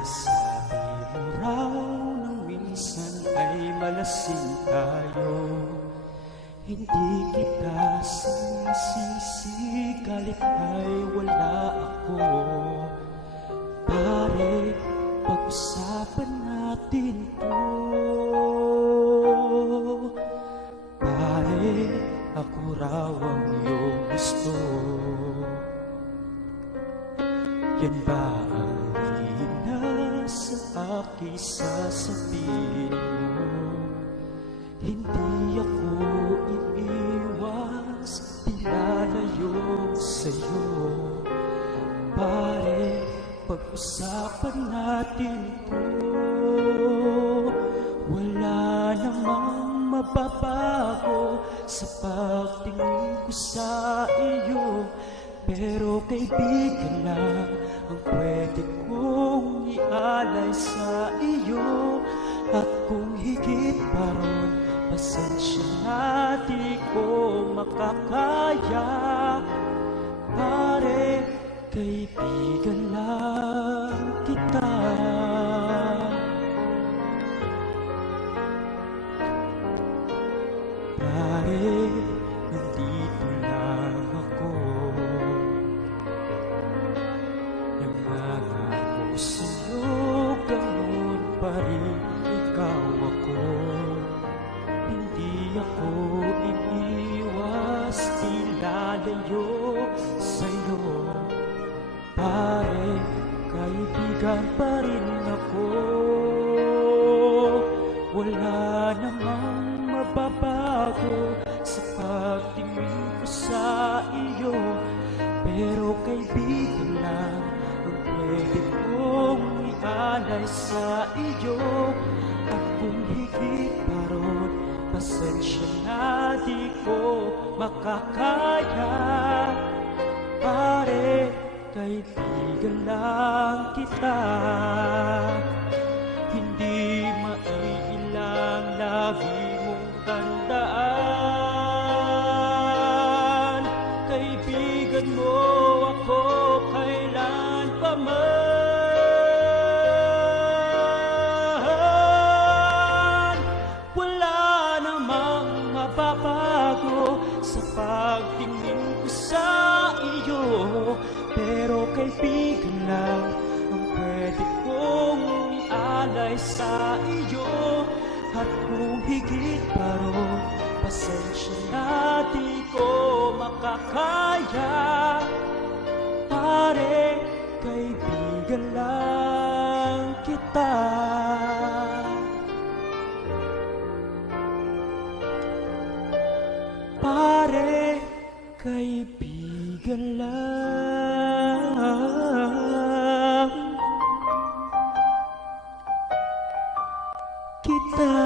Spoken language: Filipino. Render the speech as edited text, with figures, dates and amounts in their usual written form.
Sabi mo raw nang minsan ay malasing tayo. Hindi kita sinisisi, galit ay wala ako. Pare, pag-usapan natin to. Pare, ako raw ang iyong gusto. Yan ba ang hina sa aking sasabihin mo? Hindi ako iiwas, pinalayo sa'yo. Pare, pag-usapan natin to. Wala namang mababago sa pagtingin ko sa iyo. Pero kaibigan lang ang pwede kong ialay sa iyo. At kung higit pa ron, pasensya na di ko makakaya. Pare, kaibigan lang kita. Pare, nandito lang ako. Nangangako sa'yo, ganun pa rin ikaw ako. Hindi ako iniwas, di lalayo sa'yo. Pare, kaibigan pa rin ako. Wala namang mababago sa pagtingin ko sa iyo. Pero kaibigan lang ang pwede kong ialay sa iyo. At kung higit pa ron, pasensya na di ko makakaya. Pare, kaibigan lang kita. Hindi maiilang lagi mong tandaan. Kaibigan mo ako kailan pa man. Wala namang mababago sa pagtingin ko sa iyo. Pero kaibigan lang ang pwede kong ialay sa iyo. At kung higit pa ron, pasensya na di ko makakaya. Pare, kaibigan lang kita. Pare, kaibigan lang kita.